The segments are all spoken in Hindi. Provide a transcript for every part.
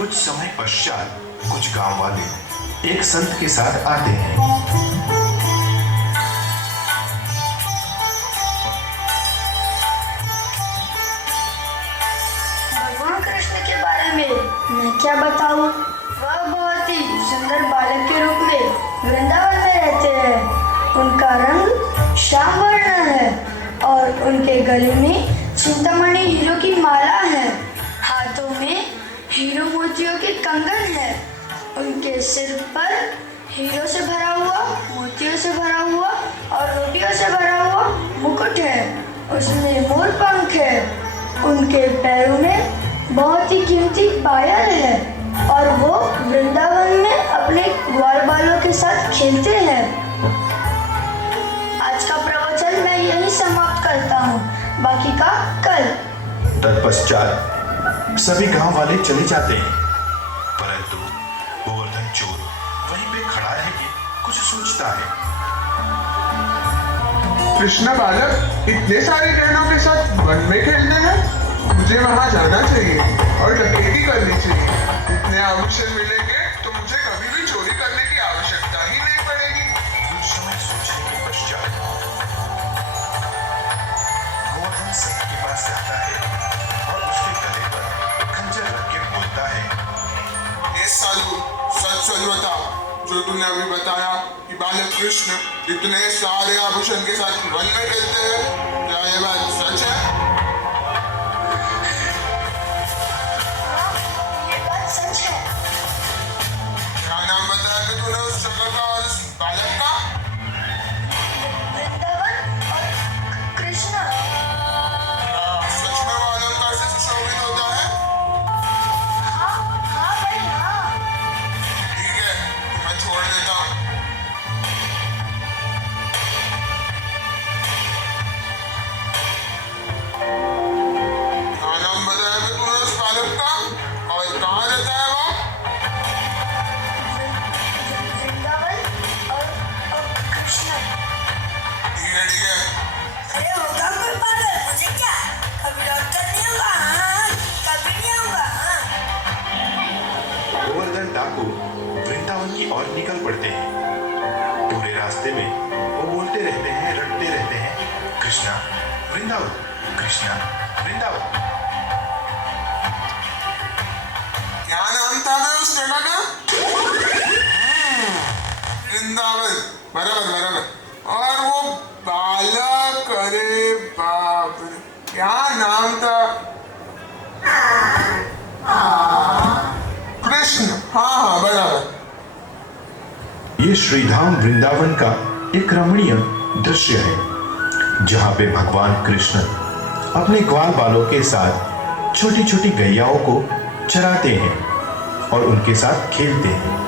कुछ समय पश्चात कुछ गांव वाले एक संत के साथ आते हैं। भगवान कृष्ण के बारे में मैं क्या बताऊं? वह बहुत ही सुंदर बालक के रूप में वृंदावन में रहते हैं। उनका रंग श्याम वर्ण है और उनके गले में चिंतामणि हीरो की माला है। हाथों में हीरो मोतियों के कंगन है। उनके सिर पर हीरो से भरा हुआ, मोतियों से भरा हुआ और रोटियों से भरा हुआ मुकुट है। उसमें मोर पंख है। उनके पैरों में बहुत ही कीमती पायल है और वो वृंदावन में अपने ग्वाल बालों के साथ खेलते हैं। आज का प्रवचन मैं यही समाप्त करता हूँ, बाकी का कल। तत्पश्चात सभी गांव वाले चले जाते हैं, परंतु गोवर्धन चोर वहीं पे खड़ा रह के कुछ सोचता है। कृष्णा बालक इतने सारे गहनों के साथ वन में खेलते हैं। मुझे वहां जाना चाहिए और डकैती करनी चाहिए। इतने आभूषण मिलेंगे तो मुझे कभी भी चोरी करने की आवश्यकता ही नहीं पड़ेगी। कुछ समय सोचने के पश्चात गोवर्धन संत के पास जाता है और उसके गले पर खंजर रख के बोलता है, ये साधु सच बता, जो तूने अभी बताया कि बालक कृष्ण इतने सारे आभूषण के साथ वन में खेलते हैं, क्या ये बात सच है? ये बात सच है। क्या नाम बताया कि तूने उस जगह का और उस बालक का? वृंदावन और कृष्ण। सच में वो अलंकार से सुशोभित होता है? हाँ हाँ भाई हाँ। ठीक है, मैं छोड़ देता हूँ। क्या नाम बताया कि तूने उस बालक का और कहाँ रहता है वो? वृंदावन और कृष्ण। ठीक है। अरे होगा कोई पागल, मुझे क्या, कभी लौट कर नहीं होगा। हाँ, कभी नहीं होगा। गोवर्धन डाकू वृंदावन की ओर निकल पड़ते हैं। पूरे रास्ते में वो बोलते रहते हैं, रटते रहते हैं, कृष्णा वृंदावन, कृष्णा वृंदावन। क्या नाम था मैं उस जगह का? वृंदावन, बराबर। और वो बालक, अरे बाप रे, क्या नाम था? कृष्ण, हाँ बराबर। ये श्रीधाम वृंदावन का एक रमणीय दृश्य है, जहाँ पे भगवान कृष्ण अपने ग्वाल बालों के साथ छोटी छोटी गैयाओं को चराते हैं और उनके साथ खेलते हैं।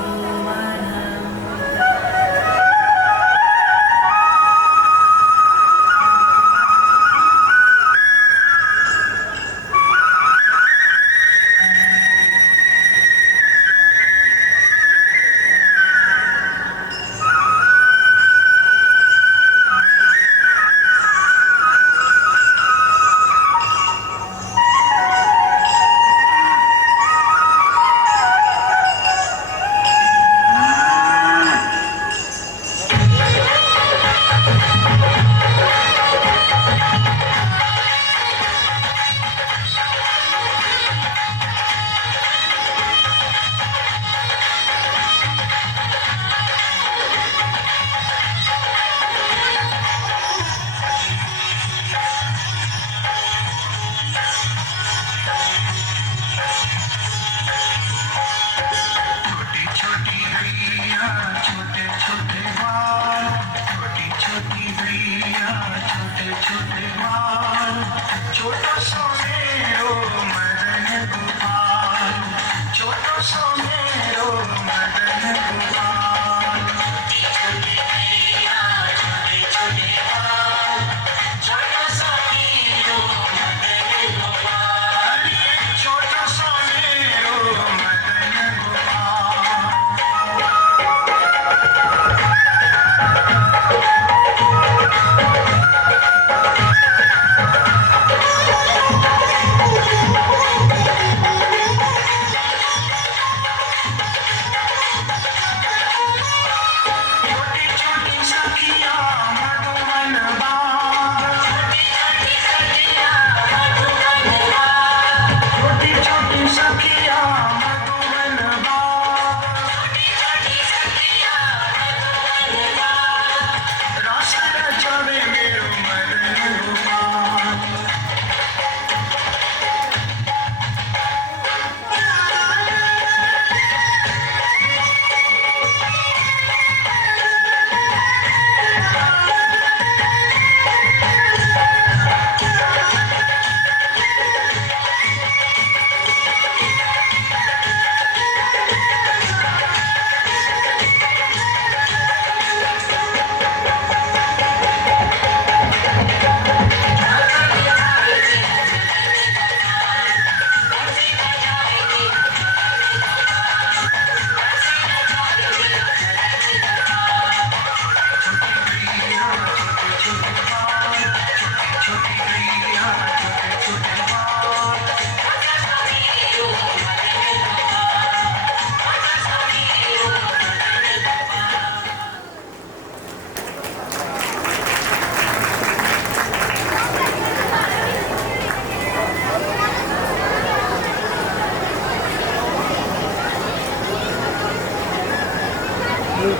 कुछ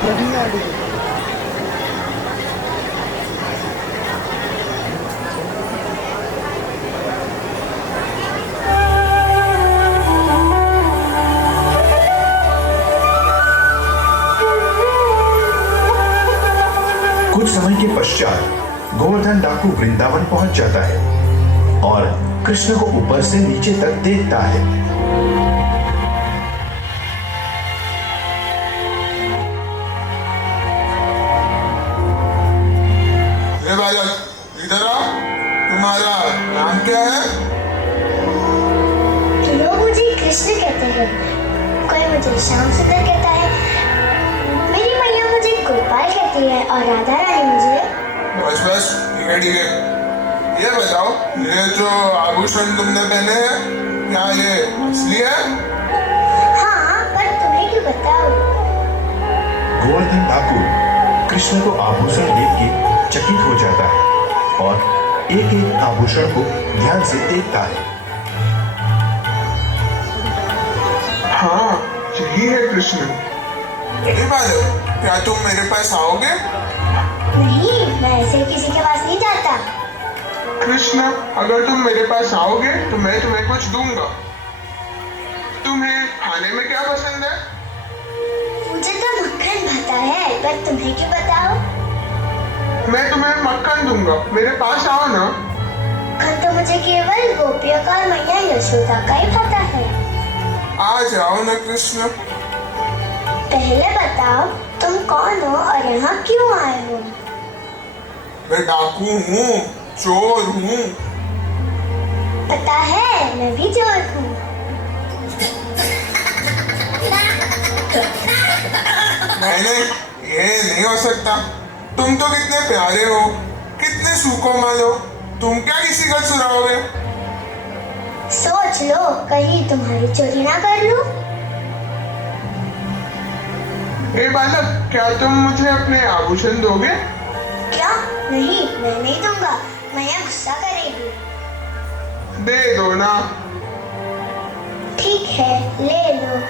समय के पश्चात गोवर्धन डाकू वृंदावन पहुंच जाता है और कृष्ण को ऊपर से नीचे तक देखता है। ए बालक, इधर आओ। तुम्हारा नाम क्या है? लोग मुझे कृष्ण कहते हैं, कोई मुझे श्याम सुंदर कहता है, मेरी मैया मुझे गोपाल कहती है और राधा रानी मुझे। बस बस, ठीक है ठीक है। ये बताओ, ये जो आभूषण तुमने पहने हैं, क्या ये असली है? हाँ, पर तुम्हें क्यों बताओ? गोवर्धन डाकू कृष्ण को आभूषण देख के चकित हो जाता है और एक एक आभूषण को ध्यान से देखता है। हाँ, यही है कृष्ण। ए बालक, क्या तुम मेरे पास आओगे? नहीं, मैं ऐसे किसी के पास नहीं जाता। कृष्ण, अगर तुम मेरे पास आओगे तो मैं तुम्हें कुछ दूंगा। तुम्हें खाने में क्या पसंद है? मुझे तो मक्खन भाता है, पर तुम्हें क्यों बताओ? मैं तुम्हें मक्खन दूंगा, मेरे पास आओ ना। मक्खन तो मुझे केवल गोपियों का और मैया यशोदा का ही भाता है। आ जाओ ना कृष्ण। पहले बताओ, तुम कौन हो और यहाँ क्यों आए हो? मैं डाकू हूँ, चोर हूँ। पता है, मैं भी चोर हूँ। नहीं, ये नहीं हो सकता। तुम तो कितने प्यारे हो, कितने सुकोमल हो। तुम क्या किसी का चुराओगे? सोच लो, कहीं तुम्हारी चोरी ना कर लूं। ए बालक, क्या तुम मुझे अपने आभूषण दोगे? क्या? नहीं, मैं नहीं दूंगा, मैया गुस्सा करेगी। दे दो ना। ठीक है, ले लो।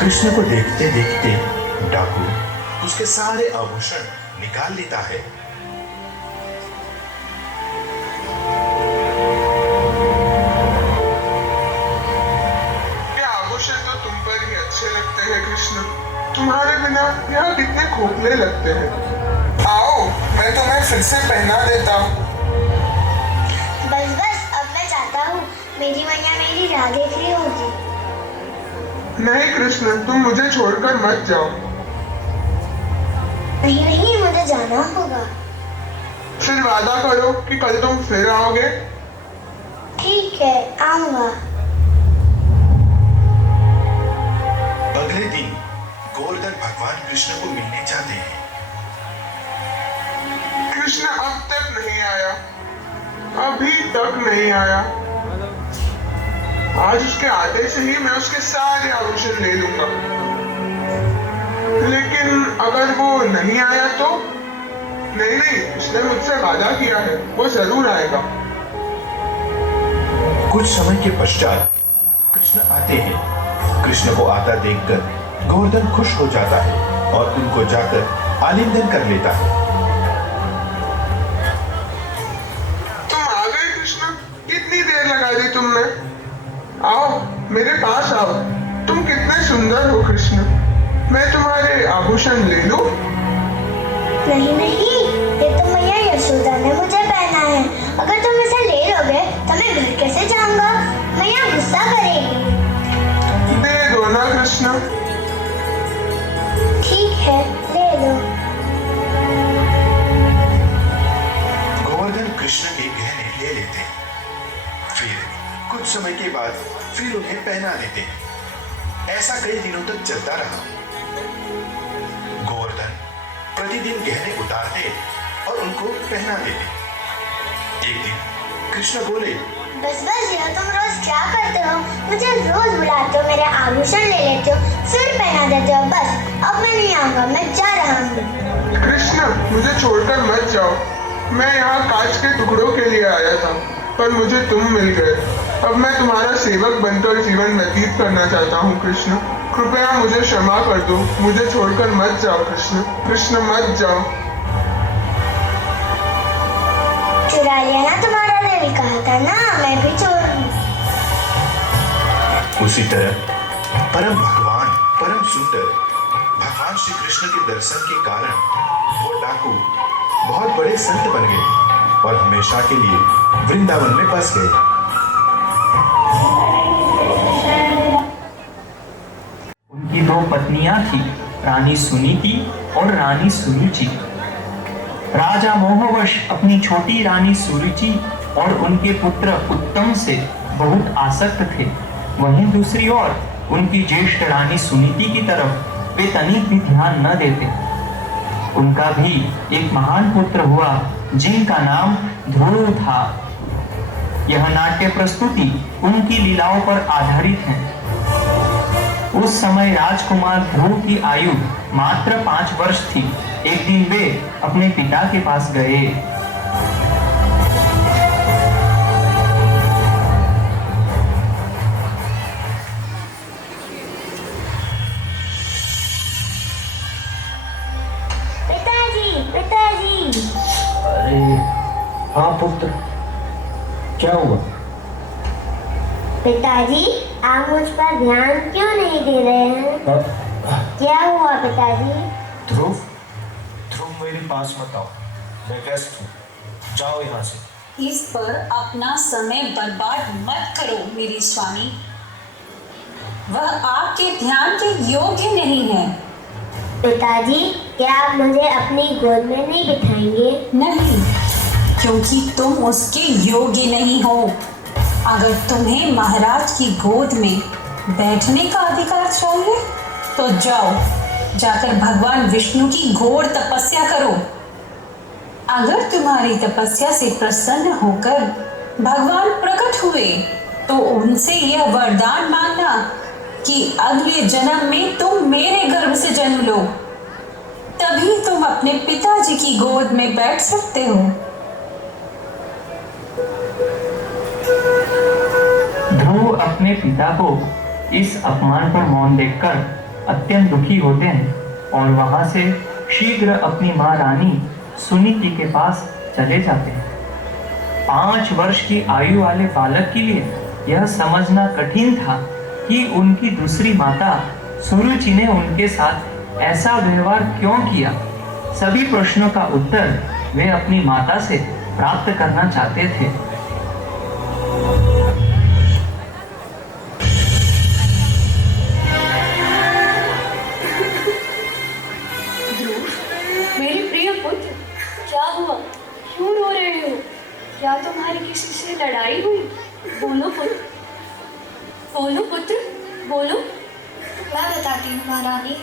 कृष्ण को देखते देखते डाकू उसके सारे आभूषण निकाल लेता है। ये आभूषण तो तुम पर ही अच्छे लगते हैं कृष्ण। तुम्हारे बिना यहाँ कितने खोखले लगते हैं। आओ, मैं तुम्हें फिर से पहना देता हूँ। बस बस, अब मैं जाता हूँ। मेरी मैया मेरी राह देख रही होगी। नहीं कृष्ण, तुम मुझे छोड़कर मत जाओ। नहीं नहीं, मुझे जाना होगा। फिर वादा करो कि कल तुम फिर आओगे। ठीक है, आऊंगा। अगले दिन गोवर्धन भगवान कृष्ण को मिलने जाते हैं। कृष्ण अब तक नहीं आया, अभी तक नहीं आया। आज उसके आते से ही मैं उसके सारे आभूषण ले लूंगा। लेकिन अगर वो नहीं आया तो? नहीं, उसने मुझसे वादा किया है, वो जरूर आएगा। कुछ समय के पश्चात कृष्ण आते हैं। कृष्ण को आता देखकर गोवर्धन खुश हो जाता है और उनको जाकर आलिंगन कर लेता है। तुम आ गए कृष्ण, कितनी देर लगा दी तुमने। आओ, मेरे पास आओ। तुम कितने सुंदर हो कृष्ण। मैं तुम्हारे आभूषण ले लूं? नहीं नहीं, ये तो मैया यशोदा ने मुझे पहना है। अगर तुम इसे ले लोगे तो मैं घर कैसे जाऊंगा? मैया गुस्सा करेगी। दे दो ना कृष्ण। ठीक है, ले लो। गोवर्धन कृष्ण के गहने ले लेते हैं। फिर कुछ समय के बाद फिर उन्हें पहना देते हैं। ऐसा कई दिनों तक चलता रहा। गोवर्धन प्रतिदिन गहने उतारते और उनको पहना देते। एक दिन कृष्ण बोले, बस बस, यह तुम रोज क्या करते हो? मुझे रोज बुलाते हो, मेरे आभूषण ले लेते हो, फिर पहना देते हो। बस, अब मैं नहीं आऊंगा, मैं जा रहा हूँ। कृष्ण, मुझे छोड़कर मत जाओ। मैं यहाँ कांच के टुकड़ों के लिए आया था, पर मुझे तुम मिल गए। अब मैं तुम्हारा सेवक बनकर जीवन व्यतीत करना चाहता हूँ कृष्ण। कृपया मुझे क्षमा कर दो, मुझे छोड़कर मत जाओ कृष्ण, कृष्ण मत जाओ। चुरा लिया ना तुम्हारा दिल, कहा था ना मैं भी चोर हूँ। उसी तरह परम भगवान, परम सुंदर भगवान श्री कृष्ण के दर्शन के कारण वो डाकू बहुत बड़े संत बन गए और हमेशा के लिए वृंदावन में बस गए। उनकी दो पत्नियां थी, रानी सुनीति और रानी सुरुचि। राजा मोहवश अपनी छोटी रानी सुरुचि और उनके पुत्र उत्तम से बहुत आसक्त थे। वहीं दूसरी ओर उनकी ज्येष्ठ रानी सुनीति की तरफ वे तनिक भी ध्यान न देते। उनका भी एक महान पुत्र हुआ जिनका नाम ध्रुव था। यह नाट्य प्रस्तुति उनकी लीलाओं पर आधारित है। उस समय राजकुमार ध्रुव की आयु मात्र 5 वर्ष थी। एक दिन वे अपने पिता के पास गए। पिताजी, पिताजी। अरे हाँ पुत्र, क्या हुआ? पिताजी, आप मुझ पर ध्यान क्यों नहीं दे रहे हैं? क्या हुआ पिताजी? ध्रुव, ध्रुव मेरे पास मत आओ, मैं गेस्ट हूँ, जाओ यहाँ से। इस पर अपना समय बर्बाद मत करो मेरे स्वामी, वह आपके ध्यान के योग्य नहीं है। पिताजी, क्या आप मुझे अपनी गोद में नहीं बिठाएंगे? नहीं, क्योंकि तुम उसके योग्य नहीं हो। अगर तुम्हें महाराज की गोद में बैठने का अधिकार चाहिए तो जाओ, जाकर भगवान विष्णु की घोर तपस्या करो। अगर तुम्हारी तपस्या से प्रसन्न होकर भगवान प्रकट हुए तो उनसे यह वरदान मांगना कि अगले जन्म में तुम मेरे गर्भ से जन्म लो, तभी तुम अपने पिताजी की गोद में बैठ सकते हो। ध्रुव अपने पिता को इस अपमान पर मौन देखकर अत्यंत दुखी होते हैं और वहां से शीघ्र अपनी मां रानी सुनीति के पास चले जाते हैं। 5 वर्ष की आयु वाले बालक के लिए यह समझना कठिन था कि उनकी दूसरी माता सुरुचि ने उनके साथ ऐसा व्यवहार क्यों किया। सभी प्रश्नों का उत्तर वे अपनी माता से प्राप्त करना चाहते थे। मेरे प्रिय पुत्र, क्या हुआ? क्यों रो रहे हो? क्या तुम्हारी किसी से लड़ाई हुई? बोलो पुत्र, बोलो पुत्र, बोलो। मैं बताती हूँ महारानी।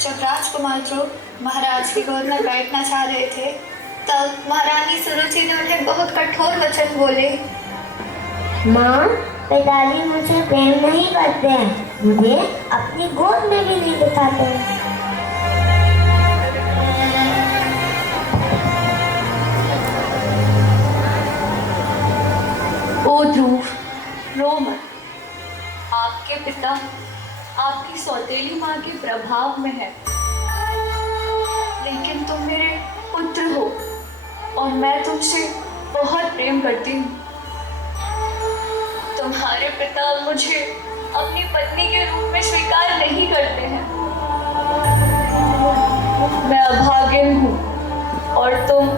जब राजकुमार ध्रुव महाराज की गोद में बैठना चाह रहे थे, तब महारानी सुरुचि ने उन्हें बहुत कठोर वचन बोले। माँ, पिताजी मुझे प्रेम नहीं करते हैं, मुझे अपनी गोद में भी नहीं बिठाते हैं। ओ ध्रुव, रो मत। आपके पिता आपकी सौतेली माँ के प्रभाव में है, लेकिन तुम मेरे पुत्र हो और मैं तुमसे बहुत प्रेम करती हूँ। तुम्हारे पिता मुझे अपनी पत्नी के रूप में स्वीकार नहीं करते हैं। मैं अभागिन हूँ और तुम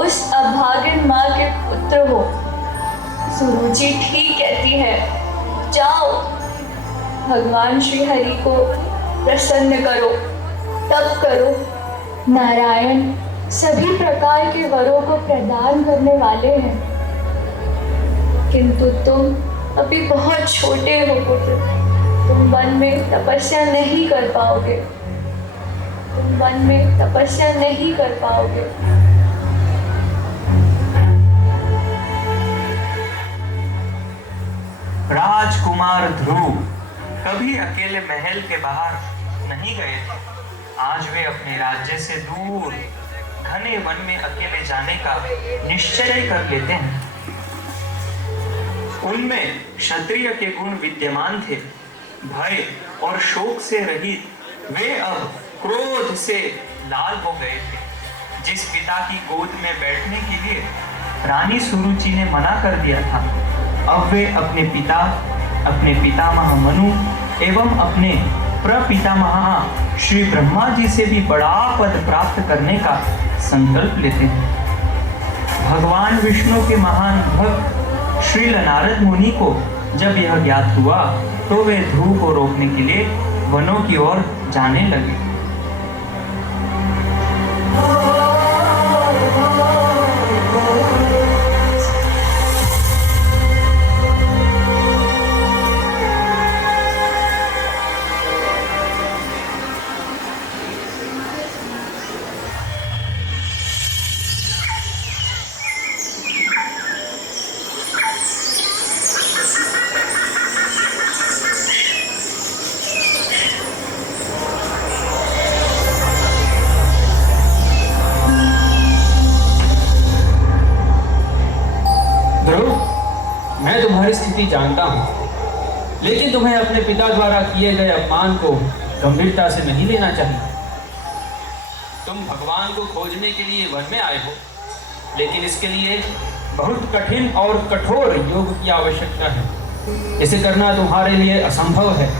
उस अभागिन माँ के पुत्र हो। सुरुचि ठीक कहती है, जाओ भगवान श्री हरि को प्रसन्न करो, तप करो। नारायण सभी प्रकार के वरों को प्रदान करने वाले हैं, किंतु तुम अभी बहुत छोटे हो पुत्र। तुम वन में तपस्या नहीं कर पाओगे, तुम वन में तपस्या नहीं कर पाओगे। राजकुमार ध्रुव कभी अकेले महल के बाहर नहीं गए थे। आज वे अपने राज्य से दूर घने वन में अकेले जाने का निश्चय कर लेते हैं। उनमें क्षत्रिय के गुण विद्यमान थे, भय और शोक से रहित वे अब क्रोध से लाल हो गए थे। जिस पिता की गोद में बैठने के लिए रानी सुरुचि ने मना कर दिया था, अब वे अपने पितामह मनु एवं अपने प्रपितामह श्री ब्रह्मा जी से भी बड़ा पद प्राप्त करने का संकल्प लेते हैं। भगवान विष्णु के महान भक्त श्री नारद मुनि को जब यह ज्ञात हुआ तो वे ध्रुव को रोकने के लिए वनों की ओर जाने लगे। मैं तुम्हारी स्थिति जानता हूँ, लेकिन तुम्हें अपने पिता द्वारा किए गए अपमान को गंभीरता से नहीं लेना चाहिए। तुम भगवान को खोजने के लिए वन में आए हो, लेकिन इसके लिए बहुत कठिन और कठोर योग की आवश्यकता है। इसे करना तुम्हारे लिए असंभव है।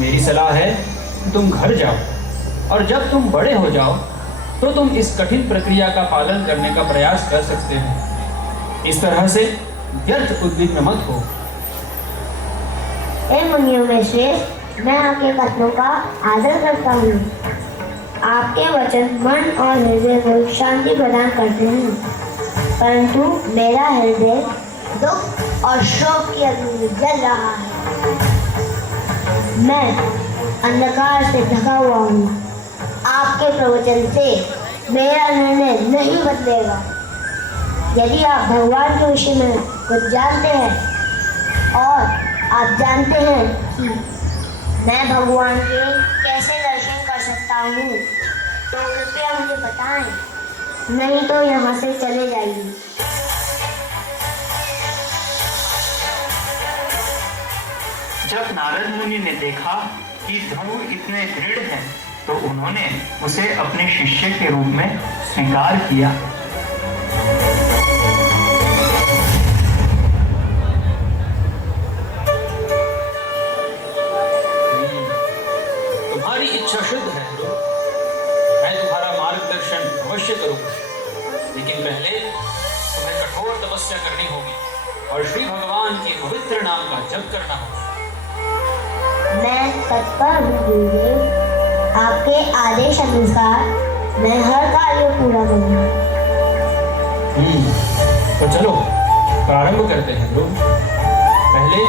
मेरी सलाह है तुम घर जाओ और जब तुम बड़े हो जाओ तो तुम इस कठिन प्रक्रिया का पालन करने का प्रयास कर सकते हो। इस तरह से व्यर्थ उद्विग्न मत हो। मुनियों में श्रेष्ठ, मैं आपके वचनों का आदर करता हूँ। आपके वचन मन और हृदय को शांति प्रदान करते हैं, परंतु मेरा हृदय दुख और शोक की अग्नि में जल रहा है। मैं अंधकार से ढका हुआ हूँ। आपके प्रवचन से मेरा निर्णय नहीं बदलेगा। यदि आप भगवान के विषय में कुछ जानते हैं और आप जानते हैं कि मैं भगवान के कैसे दर्शन कर सकता हूँ, तो कृपया मुझे बताएं, नहीं तो यहाँ से चले जाइए। जब नारद मुनि ने देखा कि ध्रुव इतने दृढ़ हैं, तो उन्होंने उसे अपने शिष्य के रूप में स्वीकार किया। तुम्हारी इच्छा शुद्ध है, मैं तुम्हारा मार्गदर्शन अवश्य करूंगा, लेकिन पहले तुम्हें कठोर तपस्या करनी होगी और श्री भगवान के पवित्र नाम का जप करना होगा। मैं तत्पर हूँ गुरुदेव। आपके आदेश अनुसार मैं हर कार्य पूरा करूँगा। तो चलो प्रारंभ करते हैं लोग। पहले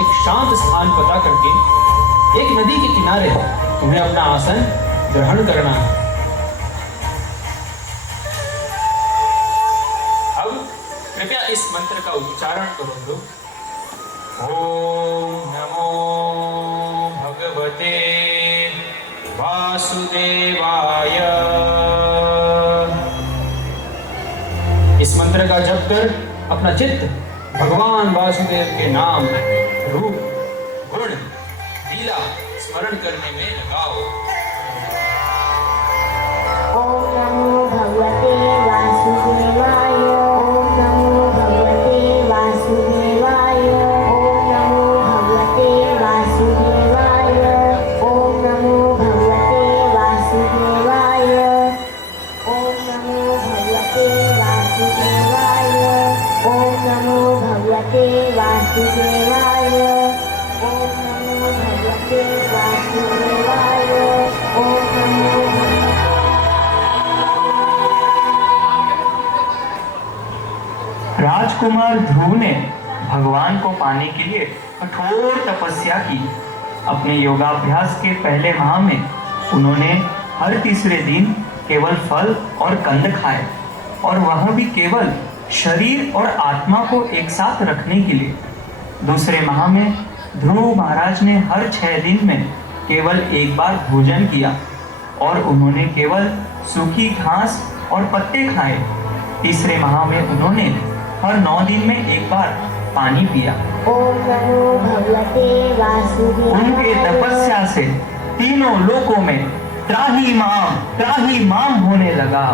एक शांत स्थान पता करके एक नदी के किनारे तुम्हें अपना आसन ग्रहण करना है। अब कृपया इस मंत्र का उच्चारण करो लोग। ओम नमो भगवते वासुदेवाय। इस मंत्र का जप कर अपना चित्त भगवान वासुदेव के नाम, रूप, गुण, लीला स्मरण करने में लगाओ। ओम नमो भगवते वासुदेवाय। ओम नमो भगवते वासुदेवाय। ओम नमो भगवते वासुदेवाय। ओम नमो भगवते वासुदेवाय। ओम नमो भगवते वासुदेवाय। ओम नमो भगवते वासुदेवाय। ओम नमो भगवते वासुदेवाय। ओम नमो राजकुमार ध्रुव ने भगवान को पाने के लिए कठोर तपस्या की। अपने योगाभ्यास के पहले माह में उन्होंने हर तीसरे दिन केवल फल और कंद खाए, और वह भी केवल शरीर और आत्मा को एक साथ रखने के लिए। दूसरे माह में ध्रुव महाराज ने हर 6 दिन में केवल एक बार भोजन किया, और उन्होंने केवल सूखी घास और पत्ते खाए। तीसरे माह में उन्होंने हर 9 दिन में एक बार पानी पिया। ओम नमो भगवते वासुदेवाय। उनके तपस्या से तीनों लोकों में त्राही माम होने लगा।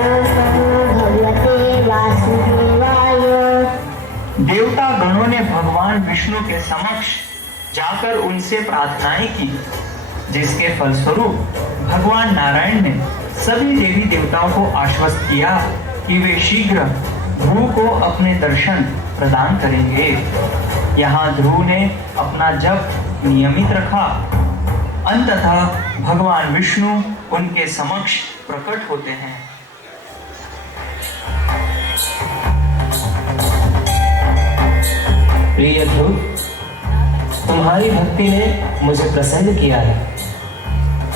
ओम नमो भगवते वासुदेवाय। देवता गणों ने भगवान विष्णु के समक्ष जाकर उनसे प्रार्थनाएं की, जिसके फलस्वरूप भगवान नारायण ने सभी देवी देवताओं को आश्वस्त किया कि वे शीघ्र ध्रुव को अपने दर्शन प्रदान करेंगे। यहाँ ध्रुव ने अपना जप नियमित रखा। अंततः भगवान विष्णु उनके समक्ष प्रकट होते हैं। प्रिय ध्रुव, तुम्हारी भक्ति ने मुझे प्रसन्न किया है।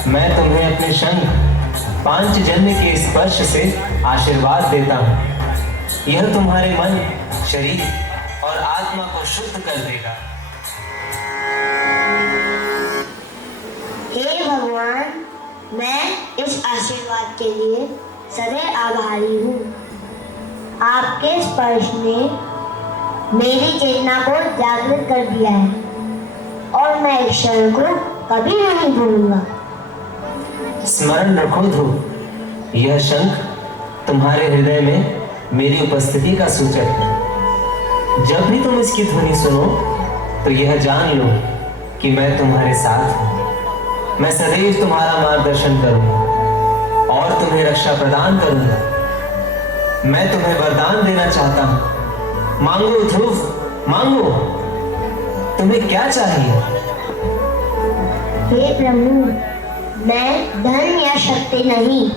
मैं तुम्हें अपने शंख पांचजन्य के स्पर्श से आशीर्वाद देता हूँ। यह तुम्हारे मन, शरीर और आत्मा को शुद्ध कर देगा। हे भगवान, मैं इस आशीर्वाद के लिए सदैव आभारी हूँ। आपके स्पर्श ने मेरी चेतना को जागृत कर दिया है और मैं इस क्षण को कभी नहीं भूलूंगा। स्मरण रखो ध्रुव, यह शंख तुम्हारे हृदय में मेरी उपस्थिति का सूचक है। जब भी तुम इसकी ध्वनि सुनो तो यह जान लो कि मैं तुम्हारे साथ हूँ। मैं सदैव तुम्हारा मार्गदर्शन करूंगा और तुम्हें रक्षा प्रदान करूंगा। मैं तुम्हें वरदान देना चाहता हूँ। मांगो ध्रुव, मांगो। तुम्हें क्या चाहिए? हे प्रभु, मैं धन या शक्ति नहीं,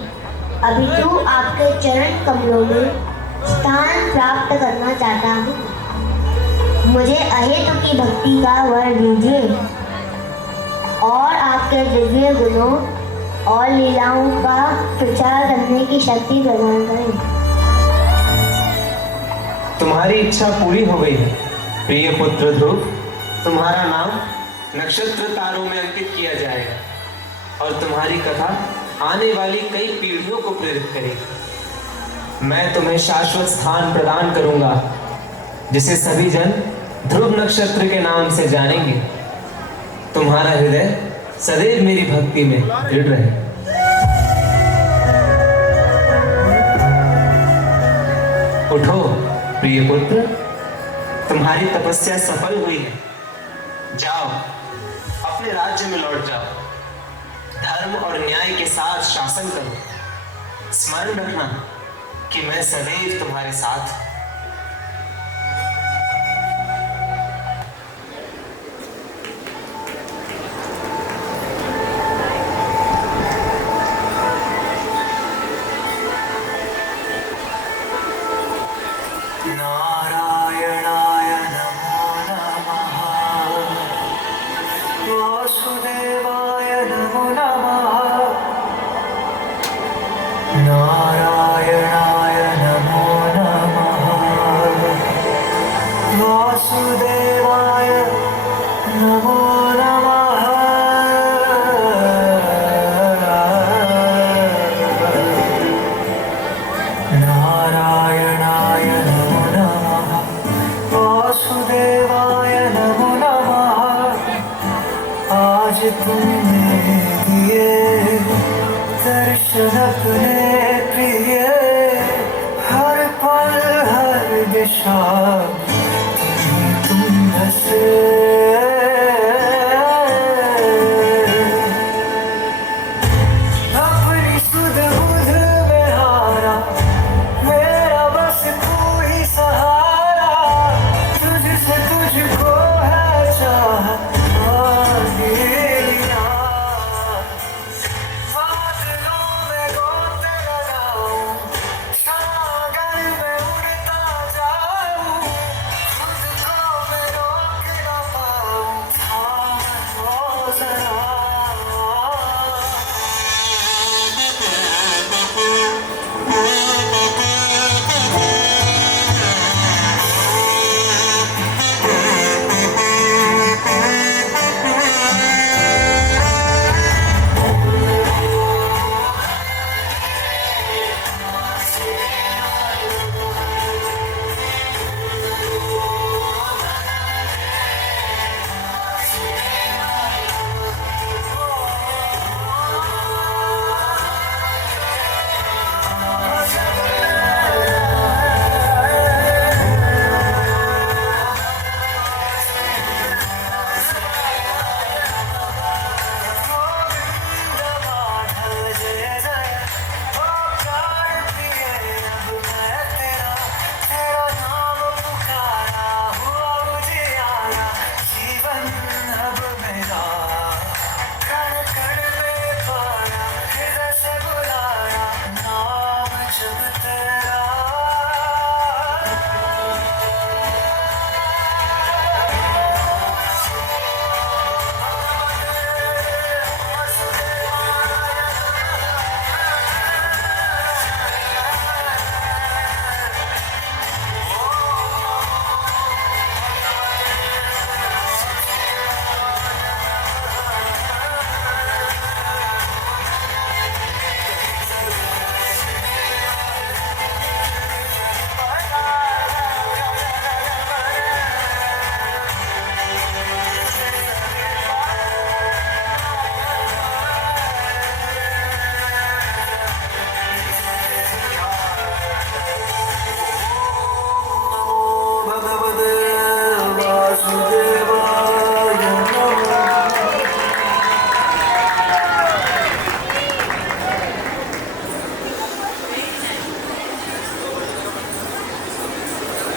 अपितु आपके चरण कमलों में स्थान प्राप्त करना चाहता हूँ। मुझे अहेतु की भक्ति का वर दीजिए और आपके दिव्य गुणों और लीलाओं का प्रचार करने की शक्ति प्रदान करें। तुम्हारी इच्छा पूरी हो गई है प्रिय पुत्र ध्रुव। तुम्हारा नाम नक्षत्र तारों में अंकित किया जाएगा और तुम्हारी कथा आने वाली कई पीढ़ियों को प्रेरित करेगी। मैं तुम्हें शाश्वत स्थान प्रदान करूंगा, जिसे सभी जन ध्रुव नक्षत्र के नाम से जानेंगे। तुम्हारा हृदय सदैव मेरी भक्ति में दृढ़ रहे। उठो प्रिय पुत्र, तुम्हारी तपस्या सफल हुई है। जाओ, अपने राज्य में लौट जाओ। धर्म और न्याय के साथ शासन करो। स्मरण रखना कि मैं सदैव तुम्हारे साथ हूं। नारायणाय नमो नमः, वासुदेवाय नमो नमः। नारायणाय नमो नमः, वासुदेवाय नमो नमः। नारायणाय नमो नमः, वासुदेवाय नमो नमः। आज तुमने दिए दर्शन अपने प्रिय, हर पल हर दिशा